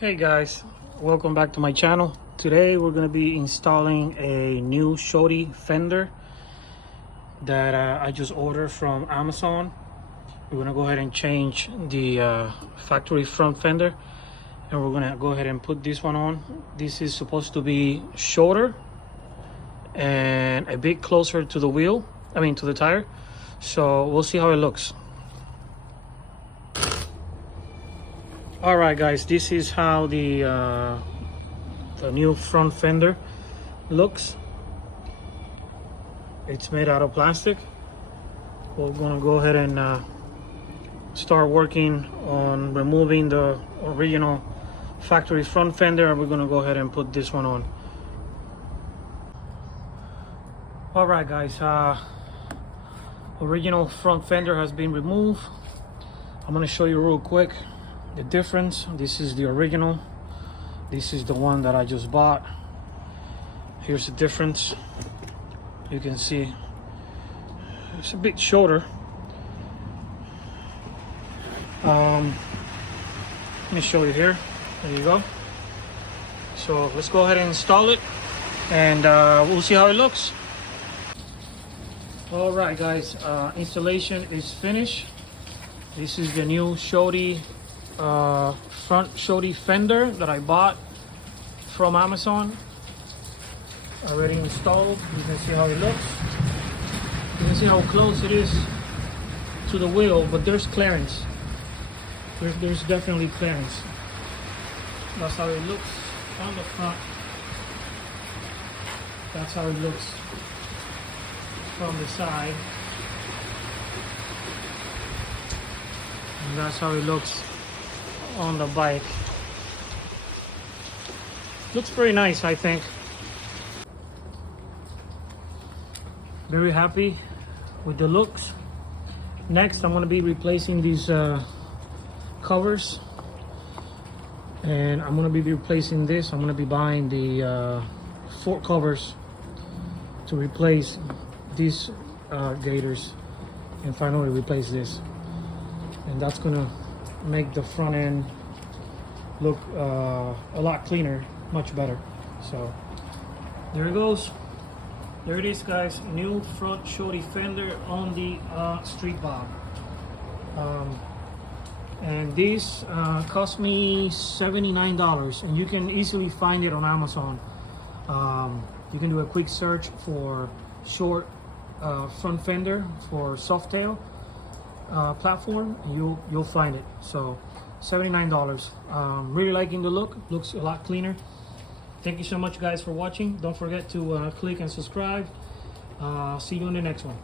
Hey guys, welcome back to my channel. Today we're going to be installing a new Shorty fender that I just ordered from Amazon. We're going to go ahead and change the factory front fender, and we're going to go ahead and put this one on. This is supposed to be shorter and a bit closer to the wheel, to the tire. So we'll see how it looks. All right guys, this is how the new front fender looks. It's made out of plastic. We're gonna go ahead and start working on removing the original factory front fender, and we're gonna go ahead and put this one on. All right guys, original front fender has been removed. I'm gonna show you real quick the difference. This is the original. This is the one that I just bought. Here's the difference. You can see it's a bit shorter. Let me show you here. There you go. So let's go ahead and install it, and we'll see how it looks. All right guys, installation is finished. This is the new Shorty front Shorty fender that I bought from Amazon. Already installed. You can see how it looks. You can see how close it is to the wheel, but there's clearance. There's definitely clearance. That's how it looks on the front. That's how it looks from the side. And that's how it looks on the bike. Looks pretty nice, I think. Very happy with the looks. Next, I'm going to be replacing these covers, and I'm going to be replacing this. I'm going to be buying the fork covers to replace these gaiters, and finally replace this, and that's going to make the front end look a lot cleaner, much better. So there it goes. There it is guys, new front Shorty fender on the street bob. And this cost me $79, and you can easily find it on Amazon. You can do a quick search for short front fender for Softail platform, and you'll find it. So $79. Really liking the look. Looks a lot cleaner. Thank you so much guys for watching. Don't forget to click and subscribe. See you in the next one.